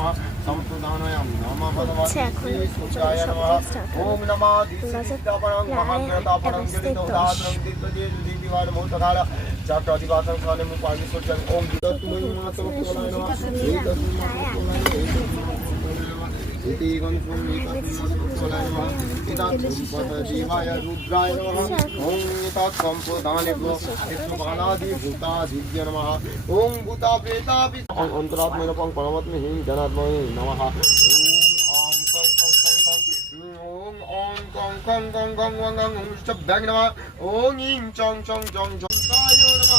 नमः संप्रदानायां नमः भगवते सूर्याय नमः ओम नमः दिसिद्धापरं महाग्रतापरं जलितोदात्रं दिव्यवारमोतकाल चक्राधिवासं खाने मुपादिसोचन ओम तत्तुमयि मातमोलाय नमः तत्तुमयि इति गंसुमि तत्तुमयि नमः इतात्मपदजीवाय रुद्राय नमः ओम तत्संप्रदानेभ्यो विष्णुबालादिभूतादिभ्यो नमः ओम भूता प्रेतापि अंतरात्मनपं परमात्महिं जनात्मने नमः ओम कं कं कं कं कं शब्दाय नमः ओम ईं चं चं चं चंताय नमः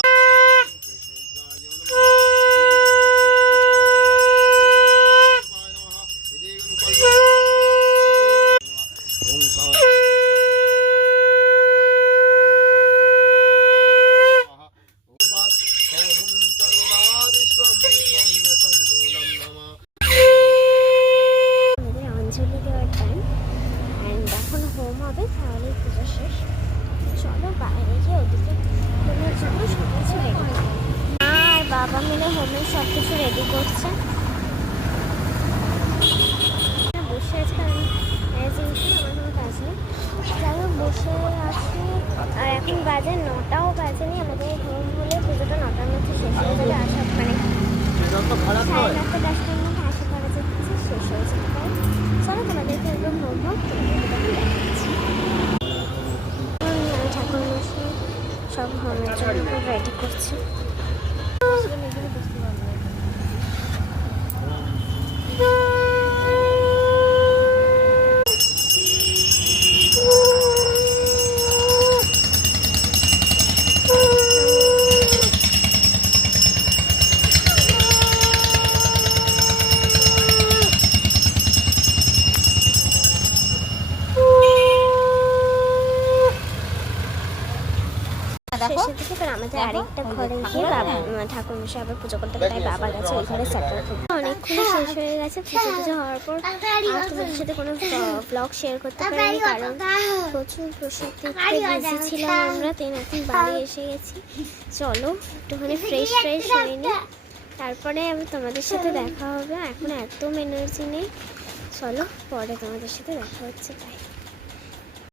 অঞ্জলি দেওয়ার টাইম অ্যান্ড এখন হোম হবে, তাহলে পুজো শেষ। চলো বাইরে গিয়ে ওদিকে হোমের জন্য সব কিছু রেডি করবো। আর বাবা মিলে হোমের সব কিছু রেডি করছে। বসে আছে, কারণ অ্যাজ ইউজুয়াল আমার কোনো কাজ নেই। যাই হোক বসে আছি। আর এখন বাজে 9টাও বাজেনি। আমাদের হোম হলে পুজোটা 9টার মধ্যে শেষ হয়ে যাবে। আশা মানে 9:30 10টার মধ্যে আশা করা যাচ্ছে শেষ হয়ে যাবে। চলো তোমাদেরকে একদম হোম হোক ঠাকুর মশাই সব হোমের জন্য রেডি করছি। আমাদের আরেকটা ঘরে গিয়ে ঠাকুর মশাই আবার পুজো করতে হবে, তাই বাবা গেছে ওই ঘরে সেটেল করবে। অনেকক্ষণ শেষ হয়ে গেছে পুজো হওয়ার পর। আর তোমাদের সাথে কোনো ব্লগ শেয়ার করতে পারিনি, কারণ প্রচুর প্রসাদ দেখতে বিজি ছিলাম আমরা। তাই এখন বাড়ি এসে গেছি। চলো একটুখানি ফ্রেশ হয়ে নিই, তারপরে আমি তোমাদের সাথে দেখা হবে। এখন একদম এনার্জি নেই। চলো পরে তোমাদের সাথে দেখা হচ্ছে। বাই।